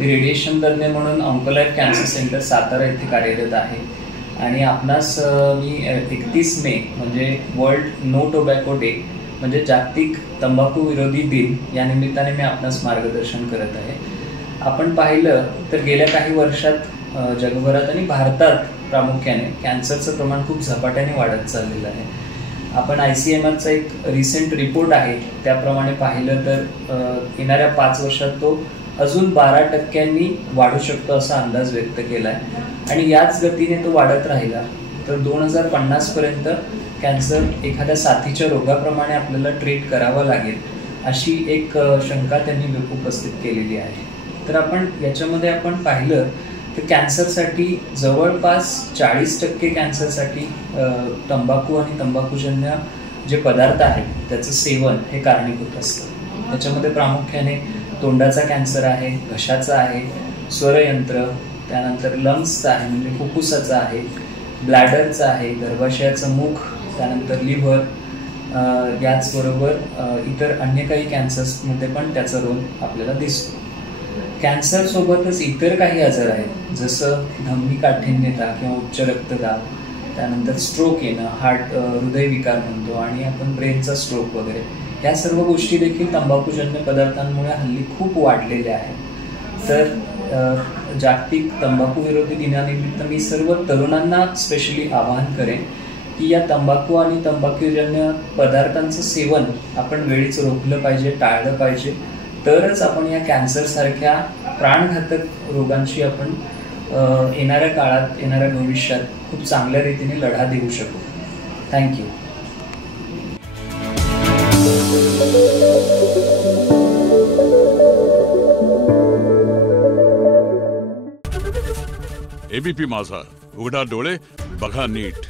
मी radiation तज्ञ म्हणून Oncolife cancer centre Satara येथे कार्यरत आहे आणि आपणास मी 31 मे म्हणजे वर्ल्ड नो टोबॅको डे म्हणजे जागतिक तंबाखू विरोधी दिन या निमित्ताने मी आपणास मार्गदर्शन करत आहे. आपण पाहिलं तर गेल्या काही वर्षात जगभरात आणि भारतात प्रामुख्याने कॅन्सरचं प्रमाण खूप झपाट्याने वाढत चाललेलं आहे. आपण ICMRचा एक रिसेंट रिपोर्ट आहे त्याप्रमाणे पाहिलं तर येणाऱ्या 5 वर्षात तो अजून 12% वाढू शकतो असा अंदाज व्यक्त केला आहे आणि याच गतीने तो वाढत राहिला तर 2050 पर्यंत कॅन्सर एखाद्या साथीच्या रोगाप्रमाणे आपल्याला ट्रीट करावा लागेल अशी एक शंका त्यांनी उपस्थित केलेली आहे. तर आपण याच्यामध्ये आपण पाहिलं तर कॅन्सरसाठी जवळपास 40% कॅन्सरसाठी तंबाखू आणि तंबाखूजन्य जे पदार्थ आहेत त्याचं सेवन हे कारणीभूत असतं. त्याच्यामध्ये प्रामुख्याने तोंडाचा कॅन्सर आहे, घशाचा आहे, स्वरयंत्र, त्यानंतर लंग्सचा आहे म्हणजे फुफ्फुसाचा आहे, ब्लॅडरचा आहे, गर्भाशयाचं मुख, त्यानंतर लिव्हर, याचबरोबर इतर अन्य काही कॅन्सर्समध्ये पण त्याचा रोल आपल्याला दिसतो. कॅन्सर सोबतच इतर काही आजार आहेत जसं धमनी काठिन्यता किंवा उच्च रक्तदाब, त्यानंतर स्ट्रोक येणं, हृदयविकार म्हणतो आणि आपण ब्रेनचा स्ट्रोक वगैरे या सर्व गोष्टी देखील तंबाखूजन्य पदार्थांमुळे हल्ली खूप वाढलेल्या आहेत. तर जागतिक तंबाखू विरोधी दिनानिमित्त मी सर्व तरुणांना स्पेशली आवाहन करेन की या तंबाखू आणि तंबाखूजन्य पदार्थांचं सेवन आपण वेळीच रोखलं पाहिजे, टाळलं पाहिजे. तरच आपण या कॅन्सरसारख्या प्राणघातक रोगांशी आपण येणाऱ्या काळात, येणाऱ्या भविष्यात खूप चांगल्या रीतीने लढा देऊ शकू. थँक्यू. ABP माझा, उघडा डोळे बघा नीट.